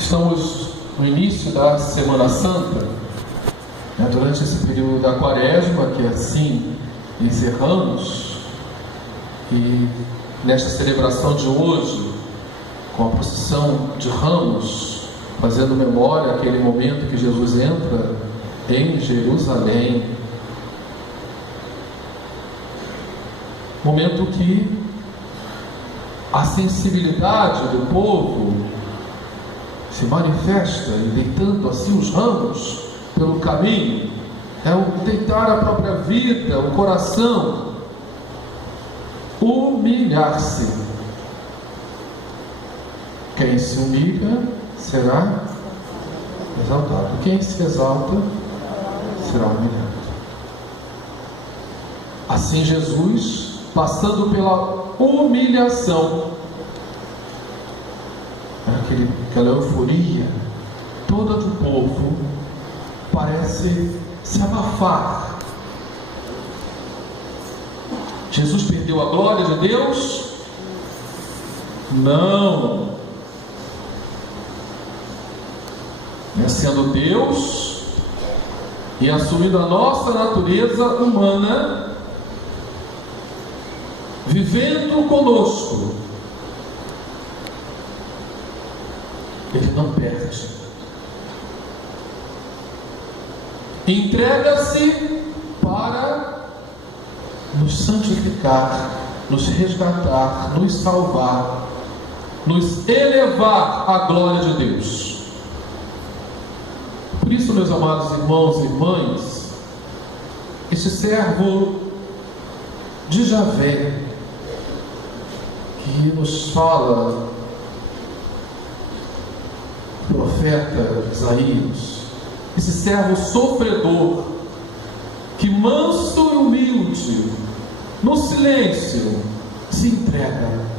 Estamos no início da Semana Santa, durante esse período da Quaresma, que assim encerramos, e nesta celebração de hoje, com a procissão de Ramos, fazendo memória àquele momento que Jesus entra em Jerusalém, momento que a sensibilidade do povo se manifesta e deitando assim os ramos pelo caminho, é o deitar a própria vida, o coração, humilhar-se. Quem se humilha será exaltado, quem se exalta será humilhado. Assim Jesus, passando pela humilhação, aquela euforia toda do povo parece se abafar. Jesus perdeu a glória de Deus? Não. Sendo Deus e assumindo a nossa natureza humana, vivendo conosco, Ele não perde. Entrega-se para nos santificar, nos resgatar, nos salvar, nos elevar à glória de Deus. Por isso, meus amados irmãos e irmãs, este servo de Javé, que nos fala o profeta Isaías, esse servo sofredor, que manso e humilde, no silêncio, se entrega.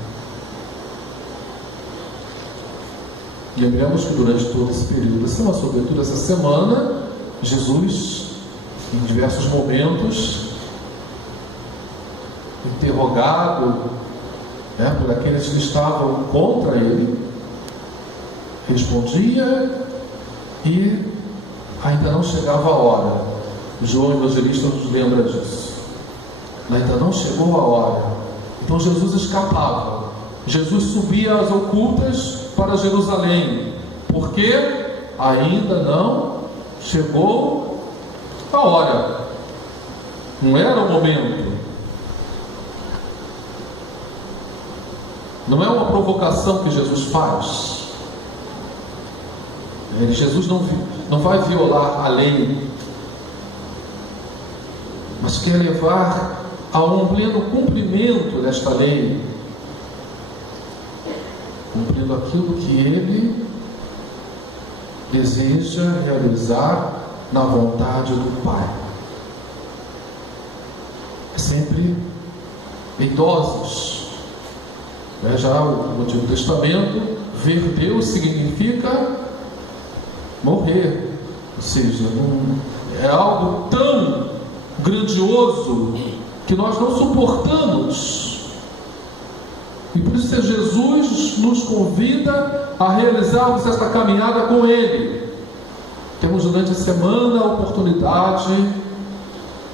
Lembramos que durante todo esse período da semana, sobretudo essa semana, Jesus, em diversos momentos, interrogado por aqueles que estavam contra ele, respondia e ainda não chegava a hora. João Evangelista nos lembra disso. Ainda não chegou a hora. Então Jesus escapava. Jesus subia às ocultas para Jerusalém, porque ainda não chegou a hora. Não era o momento. Não é uma provocação que Jesus faz. Jesus não vai violar a lei, mas quer levar a um pleno cumprimento desta lei, cumprindo aquilo que ele deseja realizar na vontade do Pai. É sempre idosos. Já no Antigo Testamento, ver Deus significa morrer, ou seja, é algo tão grandioso que nós não suportamos. E por isso Jesus nos convida a realizarmos esta caminhada com Ele. Temos durante a semana a oportunidade,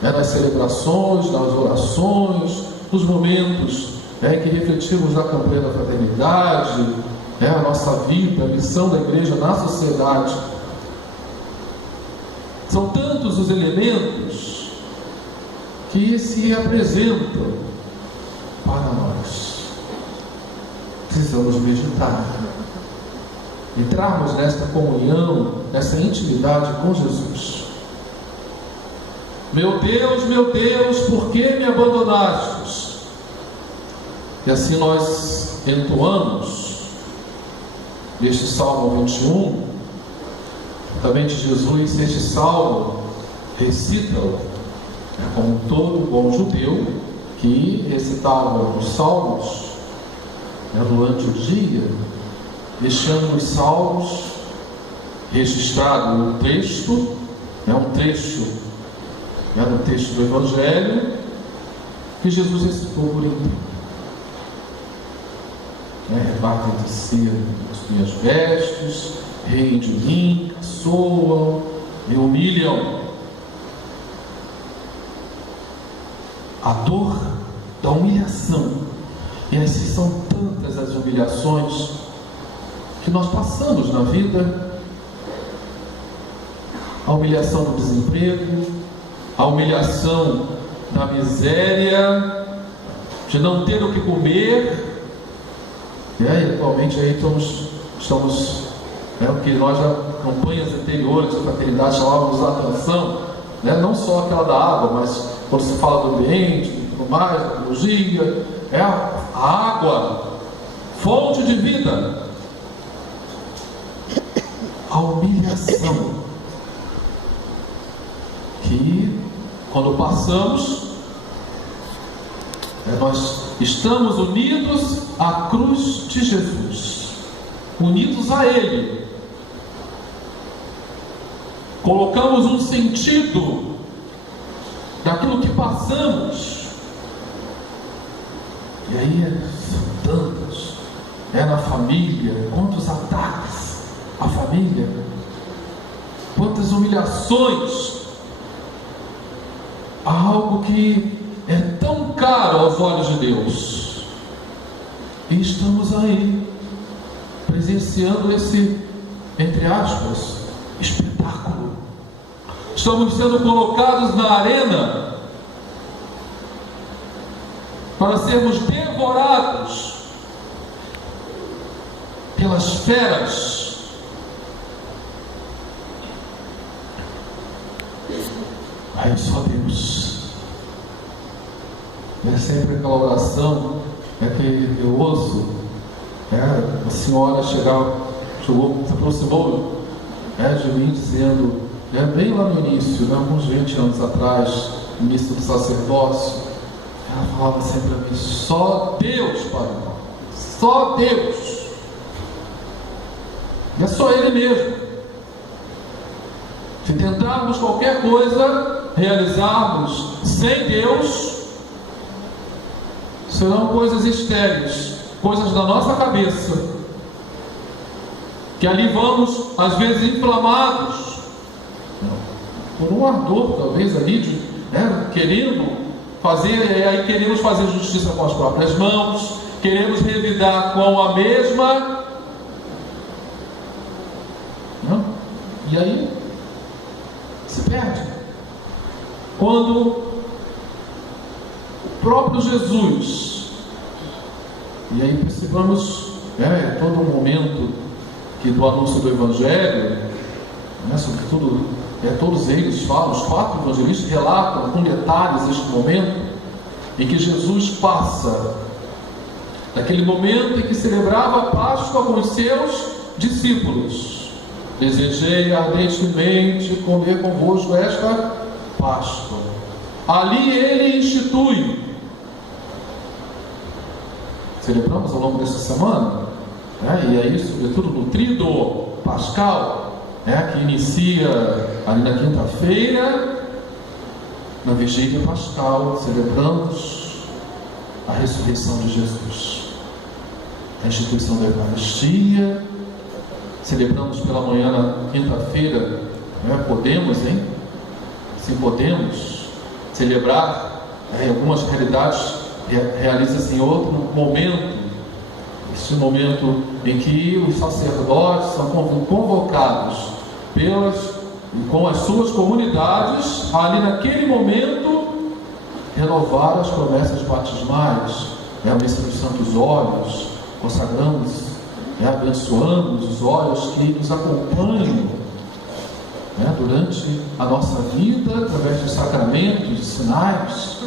nas celebrações, nas orações, nos momentos em que refletimos na campanha da fraternidade, a nossa vida, a missão da igreja na sociedade. São tantos os elementos que se apresentam para nós. Precisamos meditar, entrarmos nesta comunhão, nessa intimidade com Jesus. Meu Deus, por que me abandonastes? E assim nós entoamos este Salmo 21, também de Jesus. Este salmo recita-o como todo bom judeu que recitava os salmos durante o dia, deixando os salmos registrado no texto, um trecho no texto do Evangelho que Jesus recitou por inteiro. Repartem de si as minhas vestes, riem de mim, soam, me humilham. A dor da humilhação, e assim são tantas as humilhações que nós passamos na vida. A humilhação do desemprego, a humilhação da miséria, de não ter o que comer. E aí, atualmente aí estamos o que nós, já campanhas anteriores de fraternidade, chamávamos a atenção, não só aquela da água, mas quando se fala do ambiente, tudo mais, da ecologia, a água, fonte de vida. A humilhação que, quando passamos, nós estamos unidos à cruz de Jesus, unidos a Ele, colocamos um sentido daquilo que passamos, e aí são tantos, na família, quantos ataques à família, quantas humilhações, a algo que é tão caro aos olhos de Deus, e estamos aí presenciando esse, entre aspas, espetáculo. Estamos sendo colocados na arena para sermos devorados pelas feras. Aí só Deus. É sempre aquela oração que eu ouço. A senhora chegou, se aproximou de mim dizendo, bem lá no início, alguns 20 anos atrás, no início do sacerdócio, ela falava sempre a mim: só Deus, Pai, só Deus. E é só Ele mesmo. Se tentarmos qualquer coisa, realizarmos sem Deus, serão coisas estéreis, coisas da nossa cabeça, que ali vamos, às vezes, inflamados, por um ardor, talvez, ali, querendo fazer, aí queremos fazer justiça com as próprias mãos, queremos revidar com a mesma, e aí se perde. Quando o próprio Jesus, e aí precisamos, todo momento que do anúncio do Evangelho, sobretudo, todos eles falam, os 4 evangelistas relatam com detalhes este momento em que Jesus passa, daquele momento em que celebrava a Páscoa com os seus discípulos. Desejei ardentemente comer convosco esta Páscoa. Ali ele institui. Celebramos ao longo dessa semana, e aí, sobretudo no Tríduo Pascal, que inicia ali na quinta-feira, na vigília pascal, celebramos a ressurreição de Jesus, a instituição da Eucaristia. Celebramos pela manhã na quinta-feira, podemos, se podemos celebrar, em algumas realidades realiza-se em outro momento, esse momento em que os sacerdotes são convocados com as suas comunidades, ali naquele momento, renovar as promessas batismais, a bênção dos santos óleos, consagramos, abençoamos os óleos que nos acompanham durante a nossa vida, através dos sacramentos, dos sinais,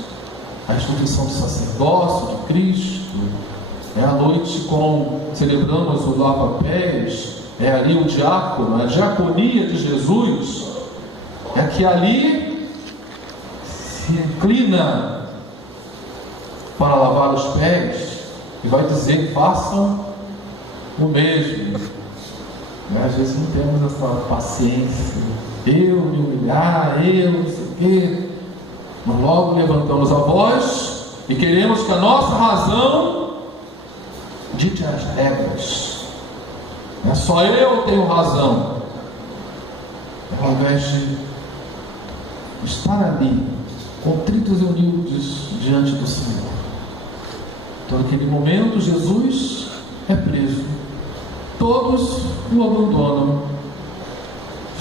a instituição do sacerdócio de Cristo. À noite, celebramos o lava-pés, ali o diácono, a diaconia de Jesus, que ali se inclina para lavar os pés e vai dizer: façam o mesmo. Às vezes não temos essa paciência, eu me humilhar, eu não sei o quê, mas logo levantamos a voz e queremos que a nossa razão dite as regras. Só eu tenho razão. Ao invés de estar ali, contritos e humildes diante do Senhor. Então, naquele momento, Jesus é preso. Todos o abandonam,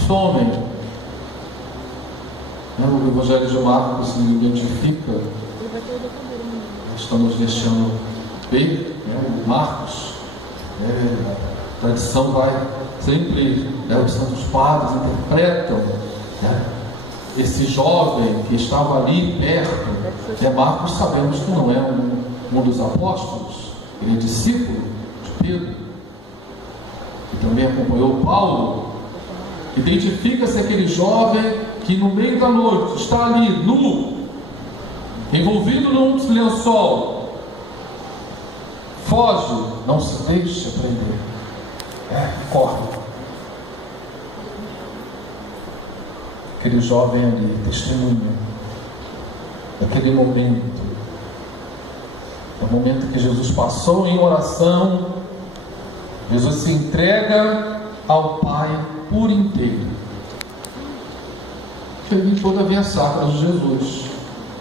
somem. O Evangelho de Marcos identifica, estamos neste ano B, Marcos, a tradição vai sempre, os santos padres interpretam esse jovem que estava ali perto. Marcos, sabemos que não é um dos apóstolos, ele é discípulo de Pedro, que também acompanhou Paulo. Identifica-se aquele jovem que no meio da noite está ali, nu, envolvido num lençol, foge, não se deixa prender, corre. Aquele jovem ali, testemunha daquele momento, é o momento que Jesus passou em oração. Jesus se entrega ao Pai por inteiro. Teve toda a via sacra de Jesus,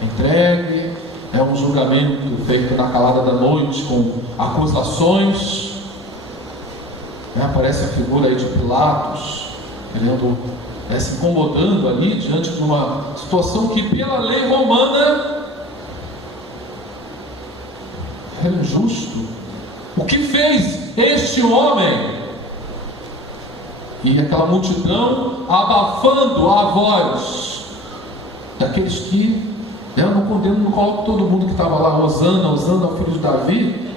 entregue, um julgamento feito na calada da noite, com acusações. Aparece a figura aí de Pilatos, querendo, se incomodando ali diante de uma situação que pela lei romana era injusto. O que fez este homem? E aquela multidão abafando a voz daqueles que não condenam, não colocam todo mundo que estava lá, Hosana, Hosana, filho de Davi,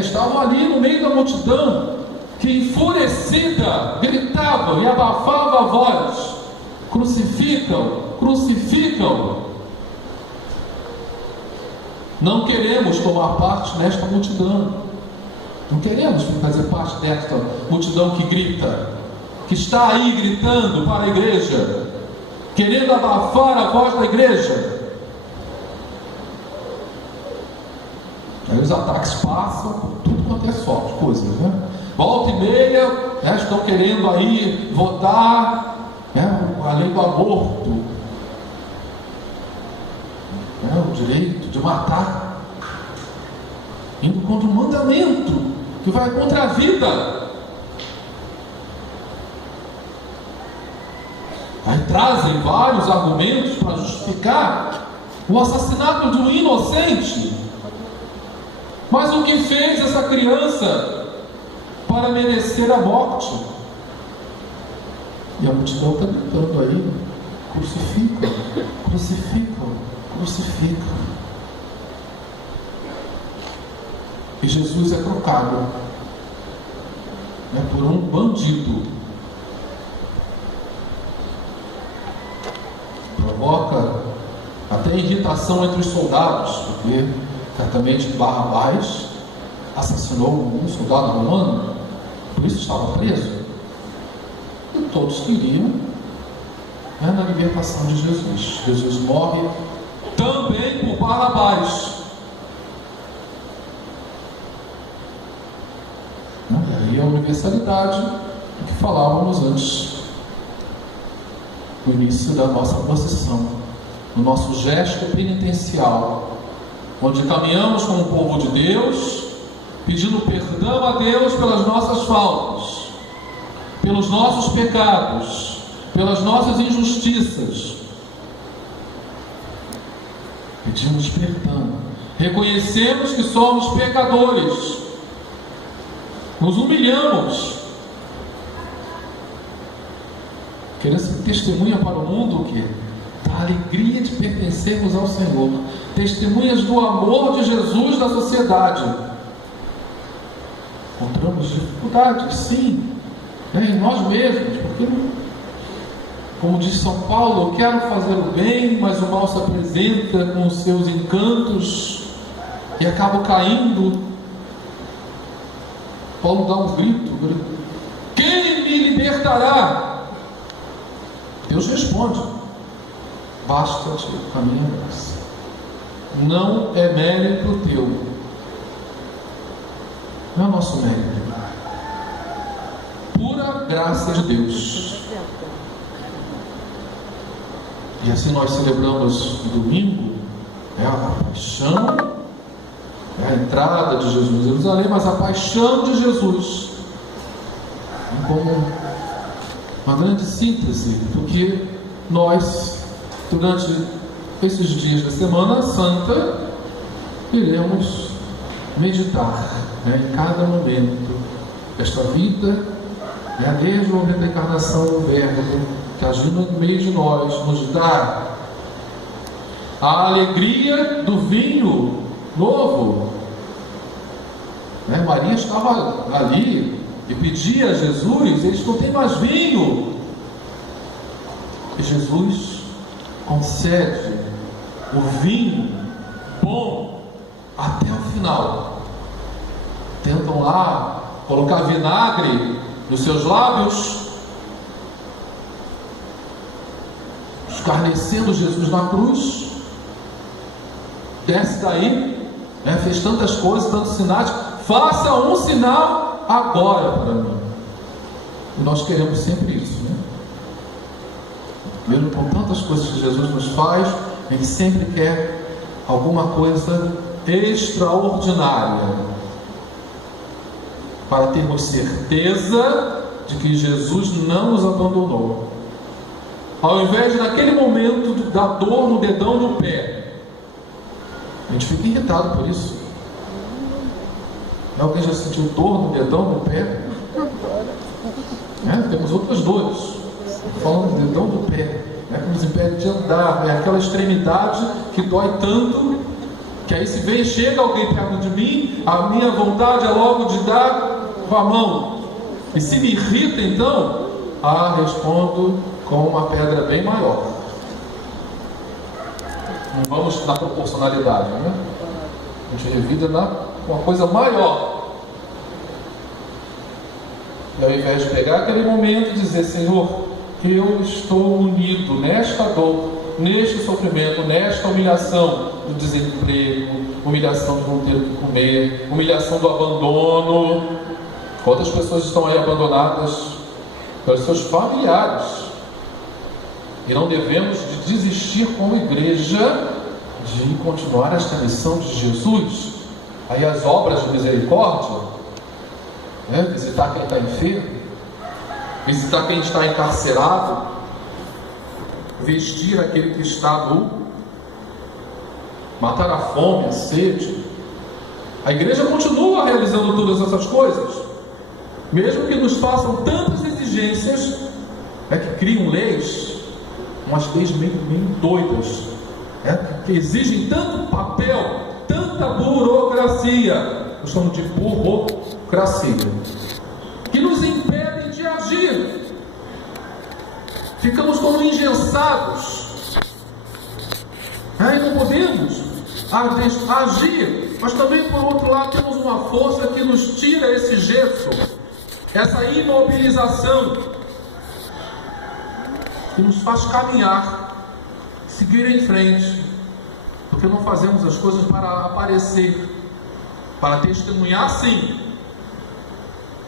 estavam ali no meio da multidão, que enfurecida gritavam e abafavam a voz: crucificam, crucificam. Não queremos tomar parte nesta multidão, não queremos fazer parte desta multidão que grita, que está aí gritando para a igreja, querendo abafar a voz da igreja. Aí os ataques passam por tudo quanto é sorte, coisas, Volta e meia, estão querendo aí votar a lei do aborto, o direito de matar, indo contra o mandamento que vai contra a vida. Aí trazem vários argumentos para justificar o assassinato de um inocente. Mas o que fez essa criança para merecer a morte? E a multidão está gritando aí: crucificam, crucificam, crucificam. E Jesus é trocado por um bandido. Provoca até irritação entre os soldados, porque certamente Barrabás assassinou um soldado romano, por isso estava preso. E todos queriam na libertação de Jesus. Jesus morre também por Barrabás. E a universalidade que falávamos antes, no início da nossa procissão, no nosso gesto penitencial, onde caminhamos como povo de Deus, pedindo perdão a Deus pelas nossas faltas, pelos nossos pecados, pelas nossas injustiças. Pedimos perdão, reconhecemos que somos pecadores, nos humilhamos, querendo ser testemunha para o mundo que da alegria de pertencermos ao Senhor, testemunhas do amor de Jesus na sociedade. Encontramos dificuldades, sim, em nós mesmos, porque, como diz São Paulo, eu quero fazer o bem, mas o mal se apresenta com os seus encantos e acabo caindo. Paulo dá um grito: quem me libertará? Deus responde: basta-te a minha graça. Não é mérito teu, Não é nosso mérito. Pura graça de Deus. E assim nós celebramos no domingo a paixão, a entrada de Jesus em Jerusalém, mas a paixão de Jesus como uma grande síntese, porque nós, durante esses dias da Semana Santa, iremos meditar em cada momento esta vida, desde o momento da encarnação do Verbo, que agiu no meio de nós, nos dá a alegria do vinho novo. Maria estava ali e pedia a Jesus: eles não têm mais vinho. E Jesus concede o vinho bom até o final. Tentam lá colocar vinagre nos seus lábios, escarnecendo Jesus na cruz. Desce daí, fez tantas coisas, tantos sinais. Faça um sinal agora para mim. E nós queremos sempre isso, mesmo com tantas coisas que Jesus nos faz, a gente sempre quer alguma coisa extraordinária, para termos certeza de que Jesus não nos abandonou. Ao invés de, naquele momento da dor no dedão do pé, a gente fica irritado por isso. Alguém já sentiu dor no dedão do pé? Temos outras dores. Falando do dedão do pé, que nos impede de andar, aquela extremidade que dói tanto, que aí se chega alguém perto de mim, a minha vontade é logo de dar com a mão. E se me irrita, então, respondo com uma pedra bem maior. Não vamos na proporcionalidade, A gente revida com uma coisa maior. E ao invés de pegar aquele momento e dizer: Senhor, eu estou unido nesta dor, neste sofrimento, nesta humilhação do desemprego, humilhação de não ter o que comer, humilhação do abandono. Quantas pessoas estão aí abandonadas pelos seus familiares? E não devemos de desistir como igreja de continuar esta missão de Jesus. Aí as obras de misericórdia, visitar quem está enfermo, visitar quem está encarcerado, vestir aquele que está nu, matar a fome, a sede. A igreja continua realizando todas essas coisas, mesmo que nos façam tantas exigências, que criam leis, umas leis meio doidas, que exigem tanto papel, tanta burocracia, nós chamamos de burocracia, que nos impedem de agir. Ficamos como engessados, e não podemos agir. Mas também, por outro lado, temos uma força que nos tira esse gesso, essa imobilização, que nos faz caminhar, seguir em frente, porque não fazemos as coisas para aparecer, para testemunhar, sim,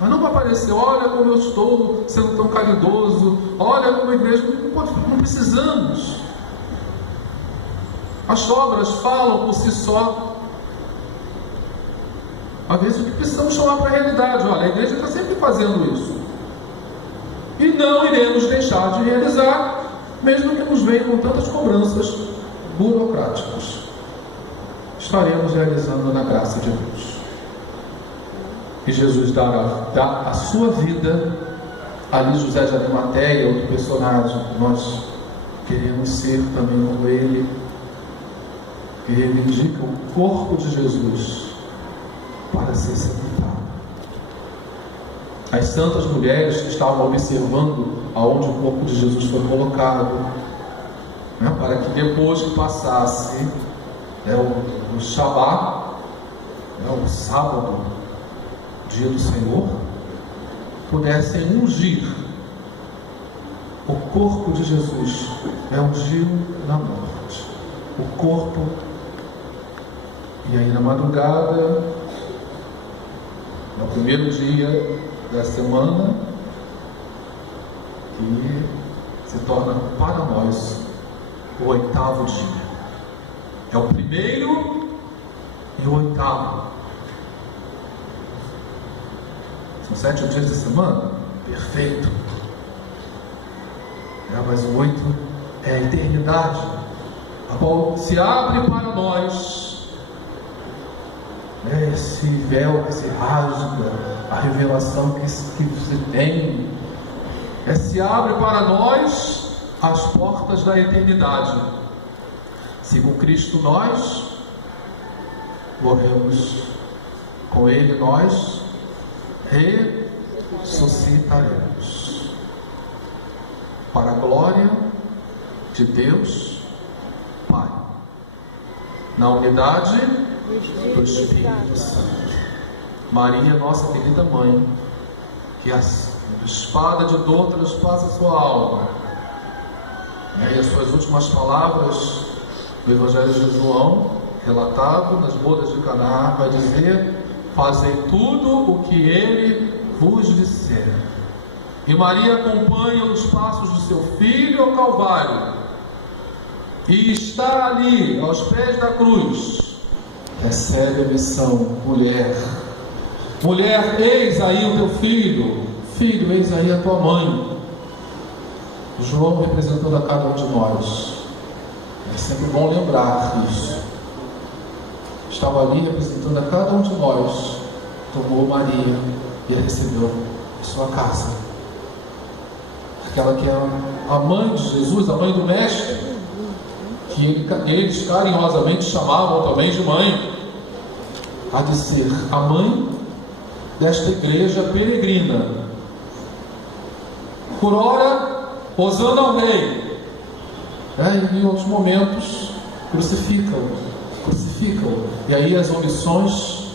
mas não para aparecer: olha como eu estou sendo tão caridoso, olha como a igreja. Não precisamos. As obras falam por si só. Às vezes o que precisamos chamar para a realidade: olha, a igreja está sempre fazendo isso, e não iremos deixar de realizar, mesmo que nos venham com tantas cobranças burocráticas. Estaremos realizando na graça de Deus. E Jesus dá a sua vida. Ali José de Arimateia, outro personagem que nós queremos ser também como ele, que reivindica o corpo de Jesus para ser sepultado. As santas mulheres que estavam observando aonde o corpo de Jesus foi colocado, para que depois que passasse o Shabá, o sábado, dia do Senhor, pudessem ungir o corpo de Jesus. Ungiu na morte o corpo. E aí na madrugada É o primeiro dia da semana e se torna para nós o 8º dia. É o primeiro e o 8º. São 7 dias da semana? Perfeito. Mas o 8 é a eternidade, a qual se abre para nós. Esse véu que se rasga, a revelação que se tem, se abre para nós as portas da eternidade. Se com Cristo nós morremos, com Ele nós ressuscitaremos, para a glória de Deus Pai, na unidade do Espírito Santo. Maria, nossa querida mãe, que a espada de dor transpassa sua alma, e as suas últimas palavras do Evangelho de João, relatado nas bodas de Caná, vai dizer: fazei tudo o que ele vos disser. E Maria acompanha os passos de seu filho ao Calvário e está ali aos pés da cruz. Recebe a missão: mulher, eis aí o teu filho, filho, eis aí a tua mãe. João representando a cada um de nós. É sempre bom lembrar isso. Estava ali representando a cada um de nós. Tomou Maria e a recebeu em sua casa. Aquela que é a mãe de Jesus, a mãe do Mestre, que eles carinhosamente chamavam também de mãe, há de ser a mãe desta igreja peregrina. Por ora, hosana ao Rei. E em outros momentos crucificam. E aí as omissões,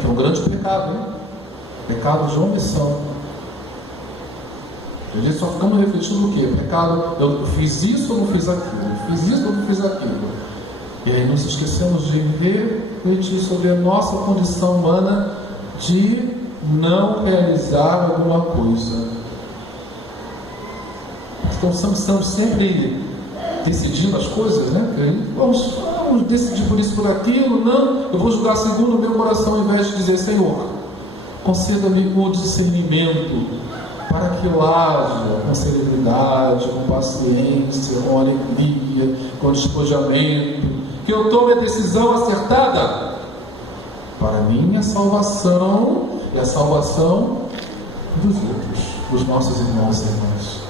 que é um grande pecado, hein? Pecado de omissão. A gente só ficamos refletindo o quê? Pecado, eu fiz isso ou não fiz aquilo? Fiz isso ou não fiz aquilo? E aí nos esquecemos de refletir sobre a nossa condição humana de não realizar alguma coisa. Então estamos sempre decidindo as coisas, né? Vamos decidir por isso, por aquilo. Não, eu vou julgar segundo o meu coração, ao invés de dizer: Senhor, conceda-me o discernimento, para que eu haja com serenidade, com paciência, com alegria, com despojamento, que eu tome a decisão acertada para a minha salvação e a salvação dos outros, dos nossos irmãos e irmãs.